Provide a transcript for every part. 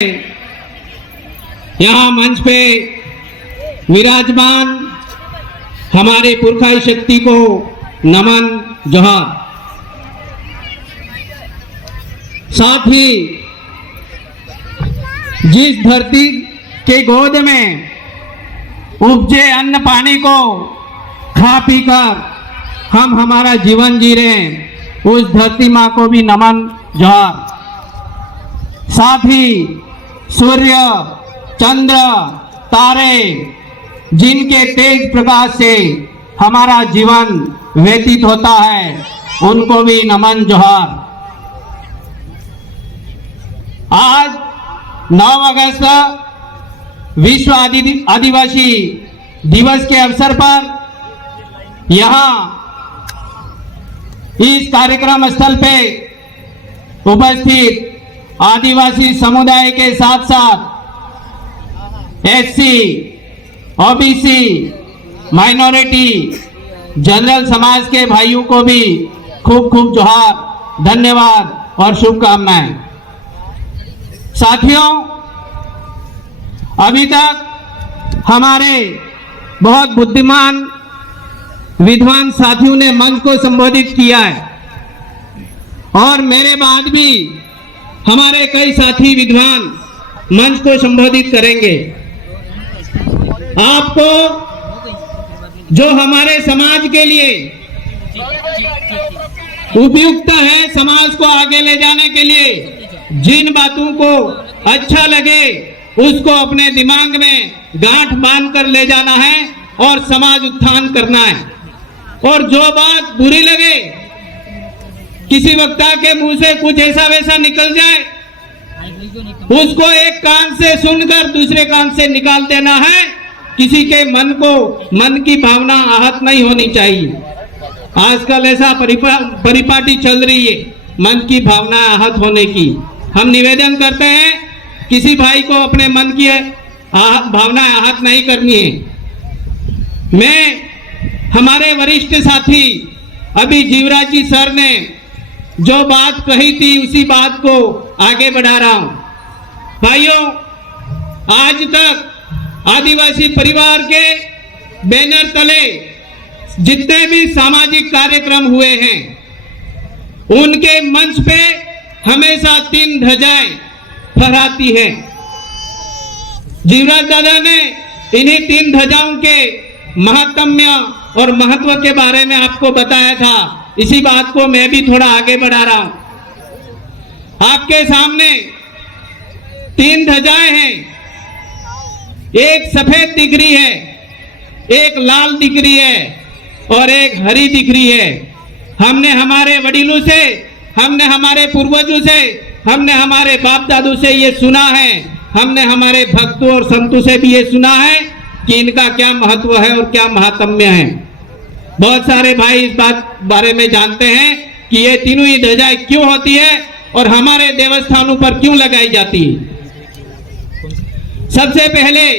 यहाँ मंच पे विराजमान हमारे पुरखाई शक्ति को नमन जोहार। साथ ही जिस धरती के गोद में उपजे अन्न पानी को खा पी कर हम हमारा जीवन जी रहे हैं, उस धरती माँ को भी नमन जोहार। साथ ही सूर्य, चंद्र, तारे जिनके तेज प्रकाश से हमारा जीवन व्यतीत होता है, उनको भी नमन जोहार। आज 9 अगस्त विश्व आदिवासी दिवस के अवसर पर यहाँ इस कार्यक्रम स्थल पे उपस्थित आदिवासी समुदाय के साथ साथ एससी, ओबीसी, माइनॉरिटी, जनरल समाज के भाइयों को भी खूब खूब जोहार, धन्यवाद और शुभकामनाएं। साथियों, अभी तक हमारे बहुत बुद्धिमान विद्वान साथियों ने मंच को संबोधित किया है और मेरे बाद भी हमारे कई साथी विद्वान मंच को संबोधित करेंगे। आपको जो हमारे समाज के लिए उपयुक्त है, समाज को आगे ले जाने के लिए जिन बातों को अच्छा लगे उसको अपने दिमाग में गांठ बांध कर ले जाना है और समाज उत्थान करना है। और जो बात बुरी लगे, किसी वक्ता के मुंह से कुछ ऐसा वैसा निकल जाए, उसको एक कान से सुनकर दूसरे कान से निकाल देना है। किसी के मन की भावना आहत नहीं होनी चाहिए। आजकल ऐसा परिपाटी चल रही है मन की भावना आहत होने की। हम निवेदन करते हैं किसी भाई को अपने मन की भावना आहत नहीं करनी है। मैं हमारे वरिष्ठ साथी अभी जीवराज जी सर ने जो बात कही थी उसी बात को आगे बढ़ा रहा हूं। भाइयों, आज तक आदिवासी परिवार के बैनर तले जितने भी सामाजिक कार्यक्रम हुए हैं, उनके मंच पे हमेशा 3 ध्वजाएं फहराती हैं। जीवराज दादा ने इन्हीं 3 ध्वजाओं के महात्म्य और महत्व के बारे में आपको बताया था। इसी बात को मैं भी थोड़ा आगे बढ़ा रहा हूं। आपके सामने 3 ध्वजाएं हैं। एक सफेद दिख रही है, एक लाल दिख रही है और एक हरी दिख रही है। हमने हमारे वडीलों से, हमने हमारे पूर्वजों से, हमने हमारे बाप दादू से ये सुना है, हमने हमारे भक्तों और संतों से भी ये सुना है कि इनका क्या महत्व है और क्या महात्म्य है। बहुत सारे भाई इस बात बारे में जानते हैं कि ये तीनों ही ध्वजाएं क्यों होती है और हमारे देवस्थानों पर क्यों लगाई जाती है। सबसे पहले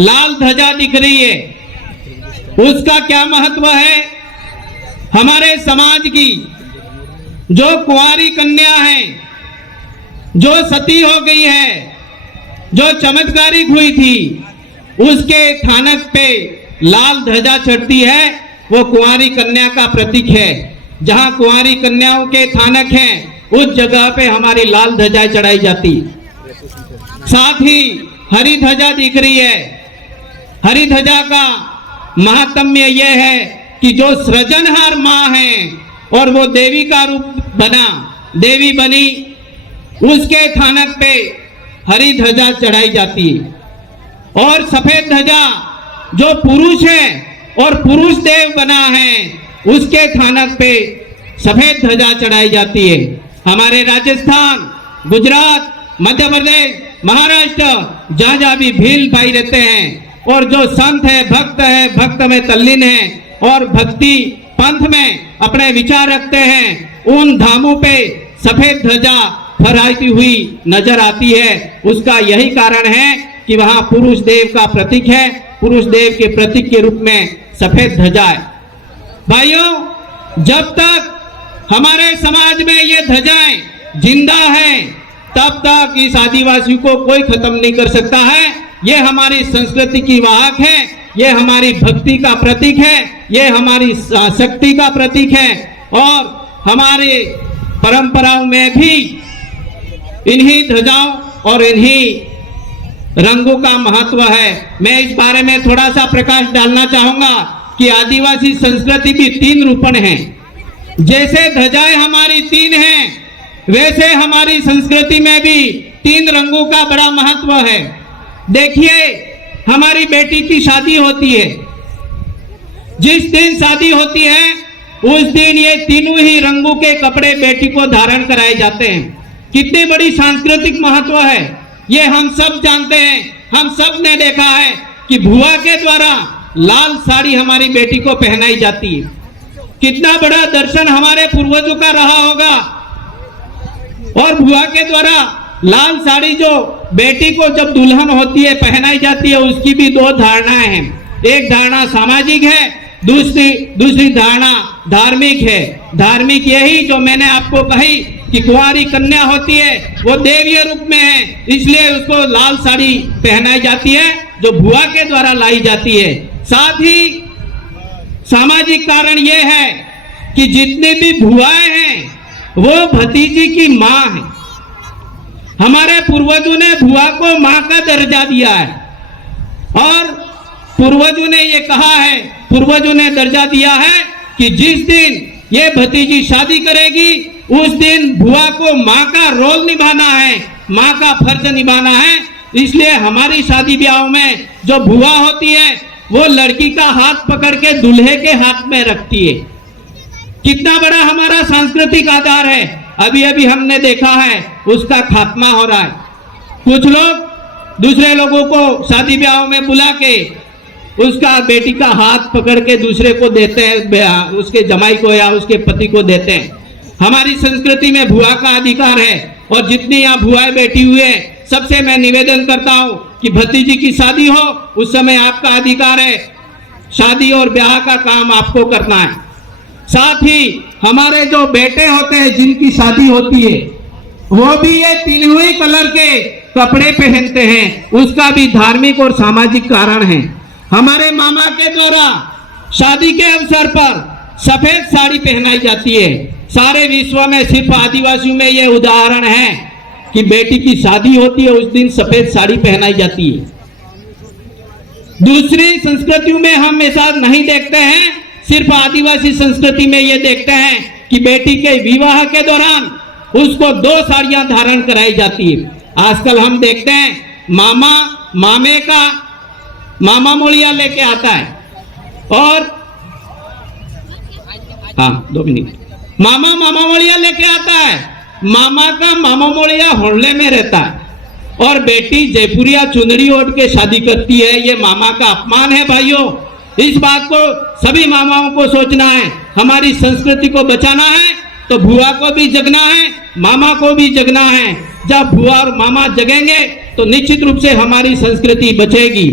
लाल ध्वजा दिख रही है, उसका क्या महत्व है। हमारे समाज की जो कुंवारी कन्या है, जो सती हो गई है, जो चमत्कारिक हुई थी, उसके थानक पे लाल ध्वजा चढ़ती है। वो कुंवारी कन्या का प्रतीक है। जहां कुंवारी कन्याओं के थानक हैं, उस जगह पे हमारी लाल ध्वजाएं चढ़ाई जाती। साथ ही हरी ध्वजा दिख रही है। हरी ध्वजा का महात्म्य यह है कि जो सृजनहार माँ है और वो देवी का रूप देवी बनी, उसके थानक पे हरी ध्वजा चढ़ाई जाती है। और सफेद ध्वजा जो पुरुष है और पुरुष देव बना है, उसके थानक पे सफेद ध्वजा चढ़ाई जाती है। हमारे राजस्थान, गुजरात, मध्य प्रदेश, महाराष्ट्र, जहां जहां भी भील भाई रहते हैं और जो संत है, भक्त में तल्लीन है और भक्ति पंथ में अपने विचार रखते हैं, उन धामों पे सफेद ध्वजा फहराती हुई नजर आती है। उसका यही कारण है कि वहां पुरुष देव का प्रतीक है। पुरुष देव के प्रतीक के रूप में सफेद ध्वजा है। भाइयों, जब तक हमारे समाज में ये ध्वजाएं जिंदा हैं, तब तक इस आदिवासी को कोई खत्म नहीं कर सकता है। ये हमारी संस्कृति की वाहक है, ये हमारी भक्ति का प्रतीक है, ये हमारी शक्ति का प्रतीक है और हमारे परंपराओं में भी इन्हीं ध्वजाओं और इन्हीं रंगों का महत्व है। मैं इस बारे में थोड़ा सा प्रकाश डालना चाहूंगा कि आदिवासी संस्कृति भी 3 रूपण है। जैसे ध्वजाएं हमारी 3 हैं, वैसे हमारी संस्कृति में भी 3 रंगों का बड़ा महत्व है। देखिए, हमारी बेटी की शादी होती है, जिस दिन शादी होती है उस दिन ये तीनों ही रंगों के कपड़े बेटी को धारण कराए जाते हैं। कितनी बड़ी सांस्कृतिक महत्व है ये हम सब जानते हैं। हम सब ने देखा है कि भुआ के द्वारा लाल साड़ी हमारी बेटी को पहनाई जाती है। कितना बड़ा दर्शन हमारे पूर्वजों का रहा होगा। और भुआ के द्वारा लाल साड़ी जो बेटी को जब दुल्हन होती है पहनाई जाती है, उसकी भी 2 धारणाएं हैं। एक धारणा सामाजिक है, दूसरी धारणा धार्मिक है। धार्मिक यही जो मैंने आपको कही कि कुंवारी कन्या होती है वो देवीय रूप में है, इसलिए उसको लाल साड़ी पहनाई जाती है जो भुआ के द्वारा लाई जाती है। साथ ही सामाजिक कारण ये है कि जितने भी भुआएं हैं वो भतीजी की मां है। हमारे पूर्वजों ने भुआ को मां का दर्जा दिया है और पूर्वजों ने ये कहा है, पूर्वजों ने दर्जा दिया है कि जिस दिन ये भतीजी शादी करेगी उस दिन भुआ को मां का रोल निभाना है, मां का फर्ज निभाना है। इसलिए हमारी शादी ब्याहों में जो भुआ होती है वो लड़की का हाथ पकड़ के दूल्हे के हाथ में रखती है। कितना बड़ा हमारा सांस्कृतिक आधार है। अभी अभी हमने देखा है उसका खात्मा हो रहा है। कुछ लोग दूसरे लोगों को शादी ब्याहों में बुला के उसका बेटी का हाथ पकड़ के दूसरे को देते हैं, उसके जमाई को या उसके पति को देते हैं। हमारी संस्कृति में भुआ का अधिकार है और जितनी यहाँ भुआएं बैठी हुई है सबसे मैं निवेदन करता हूँ कि भतीजी की शादी हो उस समय आपका अधिकार है, शादी और ब्याह का काम आपको करना है। साथ ही हमारे जो बेटे होते हैं जिनकी शादी होती है वो भी ये 3 ही कलर के कपड़े पहनते हैं, उसका भी धार्मिक और सामाजिक कारण है। हमारे मामा के द्वारा शादी के अवसर पर सफेद साड़ी पहनाई जाती है। सारे विश्व में सिर्फ आदिवासियों में यह उदाहरण है कि बेटी की शादी होती है उस दिन सफेद साड़ी पहनाई जाती है। दूसरी संस्कृतियों में हम ऐसा नहीं देखते हैं, सिर्फ आदिवासी संस्कृति में ये देखते हैं कि बेटी के विवाह के दौरान उसको 2 साड़ियां धारण कराई जाती है। आजकल हम देखते हैं मामा मोड़िया लेके आता है और हाँ 2 मिनट मामा मोड़िया लेके आता है। मामा का मामा मोड़िया होड़ले में रहता है और बेटी जयपुरिया चुनरी ओढ़ के शादी करती है। ये मामा का अपमान है भाइयों। इस बात को सभी मामाओं को सोचना है। हमारी संस्कृति को बचाना है तो भुआ को भी जगना है, मामा को भी जगना है। जब भुआ और मामा जगेंगे तो निश्चित रूप से हमारी संस्कृति बचेगी।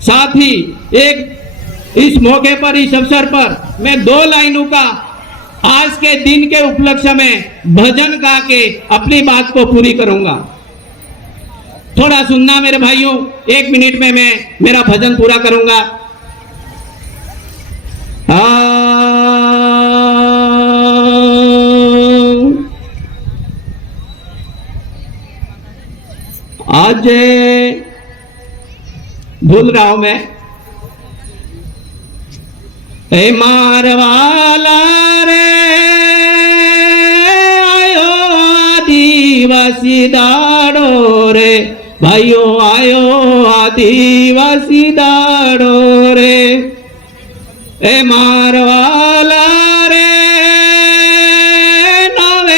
साथ ही इस मौके पर, इस अवसर पर मैं 2 लाइनों का आज के दिन के उपलक्ष्य में भजन गा के अपनी बात को पूरी करूंगा। थोड़ा सुनना मेरे भाइयों, 1 मिनट में मैं मेरा भजन पूरा करूंगा। आज भूल रहा हूं मैं। ए मारवाला रे आयो आदिवासी दाड़ो रे, भाइयों आयो आदिवासी दाड़ो रे। ए मारवाला रे 9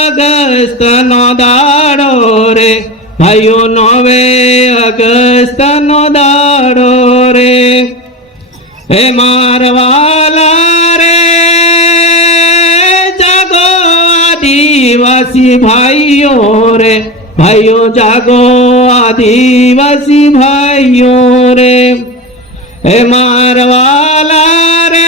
अगस्त नो दाड़ो रे, भाइयों 9 अगस्त नो दाड़ो रे। ए मारवाला रे जागो आदिवासी भाइयों रे, भाइयों जागो आदिवासी भाइयों रे। ए मारवाला रे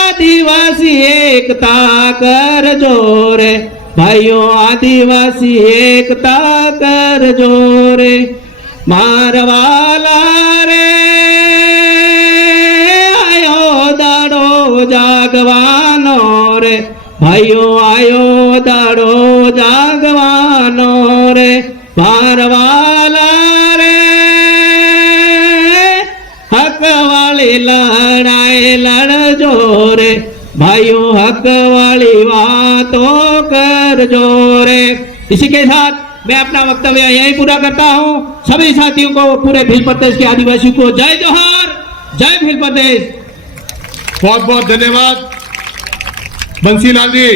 आदिवासी एकता कर जोरे, भाइयों आदिवासी एकता कर जोरे मारवाला रे आयो दाड़ो जागवानो रे भाइयों आयो दाड़ो जागवानो रे मारवाला रे हक वाली लड़ाई लड़ जोरे भाइयों हक वाली बातों कर जोरे। इसी के साथ मैं अपना वक्तव्य यहीं पूरा करता हूं। सभी साथियों को, पूरे भील प्रदेश के आदिवासियों को जय जोहार, जय भील प्रदेश। बहुत बहुत धन्यवाद बंसीलाल जी।